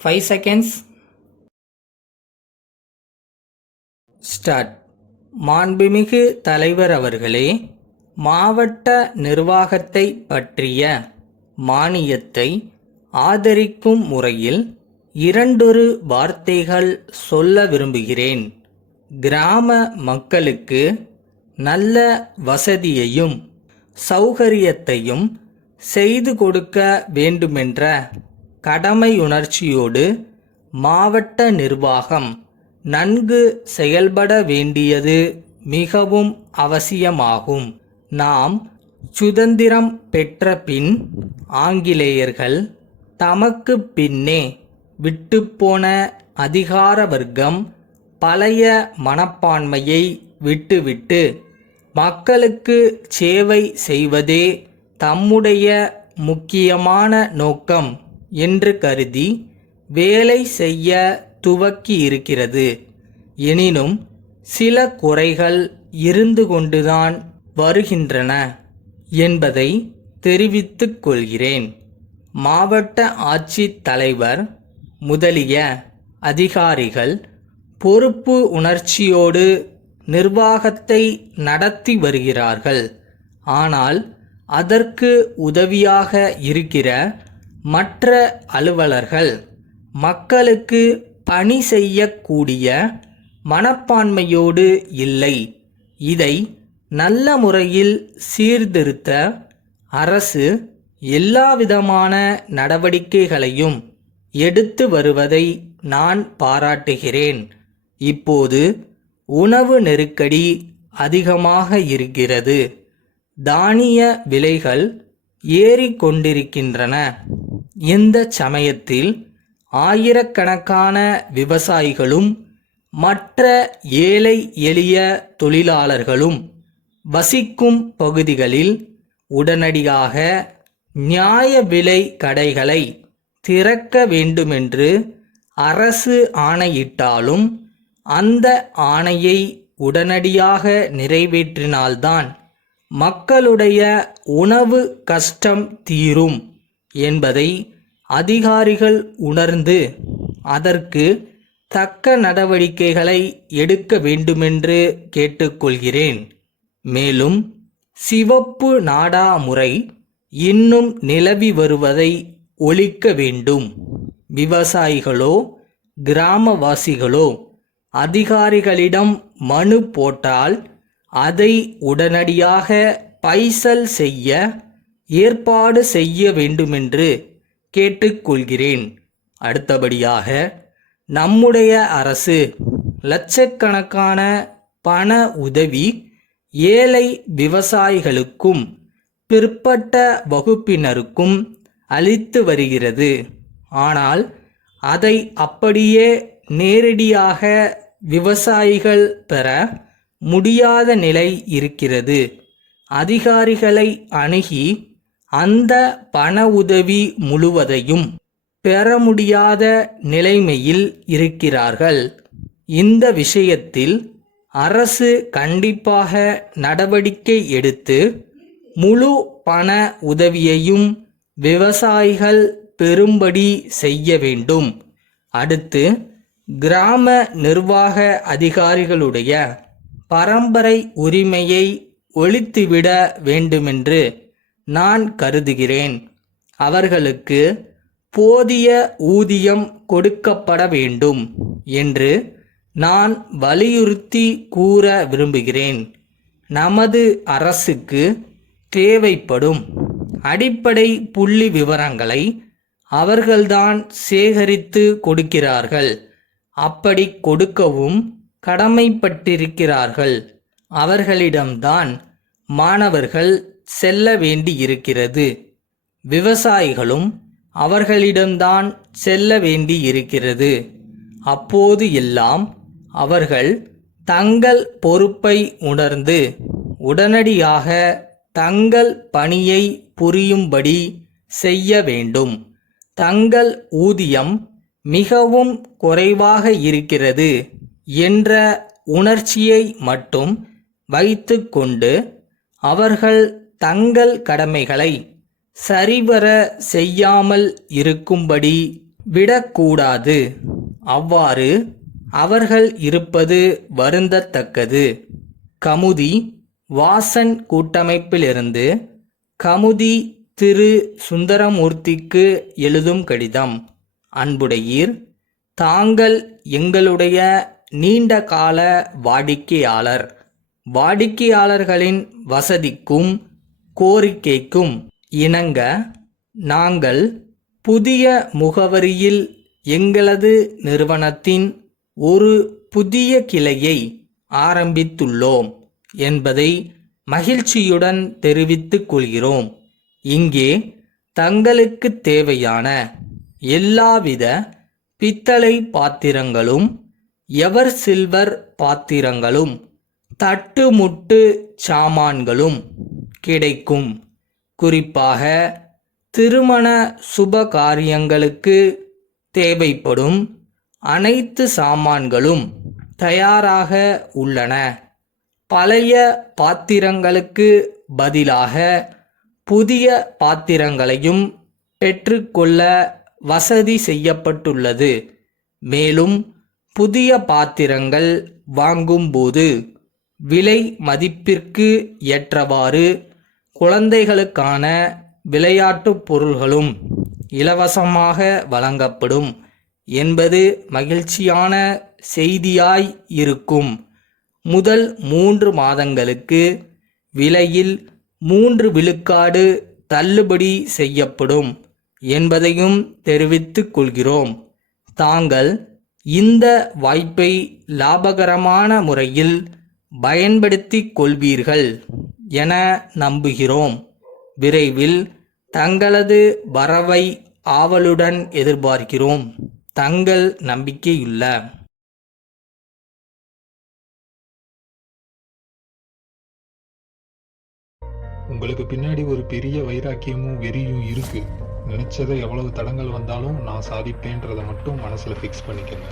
5 seconds. Start. மாண்புமிகு தலைவர் அவர்களே, மாவட்ட நிர்வாகத்தை பற்றிய மானியத்தை ஆதரிக்கும் முறையில் 2 வார்த்தைகள் சொல்ல விரும்புகிறேன். கிராம மக்களுக்கு நல்ல வசதியையும் சௌகரியத்தையும் செய்து கொடுக்க வேண்டுமென்ற கடமையுணர்ச்சியோடு மாவட்ட நிர்வாகம் நன்கு செயல்பட வேண்டியது மிகவும் அவசியமாகும். நாம் சுதந்திரம் பெற்ற பின் ஆங்கிலேயர்கள் தமக்கு பின்னே விட்டுப்போன அதிகார வர்க்கம் பழைய மனப்பான்மையை விட்டுவிட்டு மக்களுக்கு சேவை செய்வதே தம்முடைய முக்கியமான நோக்கம் என்று கருதி வேலை செய்ய துவக்கியிருக்கிறது. எனினும் சில குறைகள் இருந்து கொண்டுதான் வருகின்றன என்பதை தெரிவித்துக் கொள்கிறேன். மாவட்ட ஆட்சித் தலைவர் முதலிய அதிகாரிகள் பொறுப்பு உணர்ச்சியோடு நிர்வாகத்தை நடத்தி வருகிறார்கள். ஆனால் அதற்கு உதவியாக இருக்கிற மற்ற அலுவலர்கள் மக்களுக்கு பணி செய்யக்கூடிய மனப்பான்மையோடு இல்லை. இதை நல்ல முறையில் சீர்திருத்த அரசு எல்லாவிதமான நடவடிக்கைகளையும் எடுத்து வருவதை நான் பாராட்டுகிறேன். இப்போது உணவு நெருக்கடி அதிகமாக இருக்கிறது. தானிய விலைகள் ஏறிக்கொண்டிருக்கின்றன. இந்த சமயத்தில் ஆயிரக்கணக்கான விவசாயிகளும் மற்ற ஏழை எளிய தொழிலாளர்களும் வசிக்கும் பகுதிகளில் உடனடியாக நியாய விலை கடைகளை திறக்க வேண்டுமென்று அரசு ஆணையிட்டாலும் அந்த ஆணையை உடனடியாக நிறைவேற்றினால்தான் மக்களுடைய உணவு கஷ்டம் தீரும் என்பதை அதிகாரிகள் உணர்ந்து அதற்கு தக்க நடவடிக்கைகளை எடுக்க வேண்டுமென்று கேட்டுக்கொள்கிறேன். மேலும் சிவப்பு நாடா முறை இன்னும் நிலவி வருவதை ஒழிக்க வேண்டும். விவசாயிகளோ கிராமவாசிகளோ அதிகாரிகளிடம் மனு போட்டால் அதை உடனடியாக பைசல் செய்ய ஏற்பாடு செய்ய வேண்டுமென்று கேட்டுக்கொள்கிறேன். அடுத்தபடியாக நம்முடைய அரசு லட்சக்கணக்கான பண உதவி ஏழை விவசாயிகளுக்கும் பிற்பட்ட வகுப்பினருக்கும் அளித்து வருகிறது. ஆனால் அதை அப்படியே நேரடியாக விவசாயிகள் பெற முடியாத நிலை இருக்கிறது. அதிகாரிகளை அணுகி அந்த பண உதவி முழுவதையும் பெற முடியாத நிலைமையில் இருக்கிறார்கள். இந்த விஷயத்தில் அரசு கண்டிப்பாக நடவடிக்கை எடுத்து முழு பண உதவியையும் விவசாயிகள் பெறும்படி செய்ய வேண்டும். அடுத்து, கிராம நிர்வாக அதிகாரிகளுடைய பரம்பரை உரிமையை ஒழித்துவிட வேண்டுமென்று நான் கருதுகிறேன். அவர்களுக்கு போதிய ஊதியம் கொடுக்கப்பட வேண்டும் என்று நான் வலியுறுத்தி கூற விரும்புகிறேன். நமது அரசுக்கு தேவைப்படும் அடிப்படை புள்ளி விவரங்களை அவர்கள்தான் சேகரித்து கொடுக்கிறார்கள். அப்படி கொடுக்கவும் கடமைப்பட்டிருக்கிறார்கள். அவர்களிடம்தான் மாணவர்கள் செல்ல வேண்டியிருக்கிறது. விவசாயிகளும் அவர்களிடம்தான் செல்ல வேண்டியிருக்கிறது. அப்போது எல்லாம் அவர்கள் தங்கள் பொறுப்பை உணர்ந்து உடனடியாக தங்கள் பணியை புரியும்படி செய்ய வேண்டும். தங்கள் ஊதியம் மிகவும் குறைவாக இருக்கிறது என்ற உணர்ச்சியை மட்டும் வைத்துக்கொண்டு அவர்கள் தங்கள் கடமைகளை சரிவர செய்யாமல் இருக்கும்படி விடக்கூடாது. அவ்வாறு அவர்கள் இருப்பது வருந்தத்தக்கது. கமுதி வாசன் கூட்டமைப்பிலிருந்து கமுதி திரு சுந்தரமூர்த்திக்கு எழுதும் கடிதம். அன்புடையீர், தாங்கள் எங்களுடைய நீண்ட கால வாடிக்கையாளர். வாடிக்கையாளர்களின் வசதிக்கும் கோரிக்கைக்கும் இணங்க நாங்கள் புதிய முகவரியில் எங்களது நிறுவனத்தின் ஒரு புதிய கிளையை ஆரம்பித்துள்ளோம் என்பதை மகிழ்ச்சியுடன் தெரிவித்துக் கொள்கிறோம். இங்கே தங்களுக்கு தேவையான எல்லாவித பித்தளை பாத்திரங்களும் எவர் சில்வர் பாத்திரங்களும் தட்டுமுட்டு சாமான்களும் கிடைக்கும். குறிப்பாக திருமண சுப காரியங்களுக்கு தேவைப்படும் அனைத்து சாமான்களும் தயாராக உள்ளன. பழைய பாத்திரங்களுக்கு பதிலாக புதிய பாத்திரங்களையும் பெற்றுக்கொள்ள வசதி செய்யப்பட்டுள்ளது. மேலும் புதிய பாத்திரங்கள் வாங்கும்போது விலை மதிப்பிற்கு ஏற்றவாறு குழந்தைகளுக்கான விளையாட்டுப் பொருள்களும் இலவசமாக வழங்கப்படும் என்பது மகிழ்ச்சியான செய்தியாய் இருக்கும். முதல் 3 மாதங்களுக்கு விலையில் 3 விழுக்காடு தள்ளுபடி செய்யப்படும் என்பதையும் தெரிவித்துக் கொள்கிறோம். தாங்கள் இந்த வாய்ப்பை லாபகரமான முறையில் பயன்படுத்திக் கொள்வீர்கள் என நம்புகிறோம். விரைவில் தங்களது வரவை ஆவலுடன் எதிர்பார்க்கிறோம். தங்கள் நம்பிக்கையுள்ள உங்களுக்கு பின்னாடி ஒரு பெரிய வைராக்கியமும் வெறியும் இருக்கு. நினைச்சதை எவ்வளவு தடங்கள் வந்தாலும் நான் சாதிப்பேன்றதை மட்டும் மனசுல ஃபிக்ஸ் பண்ணிக்கங்க.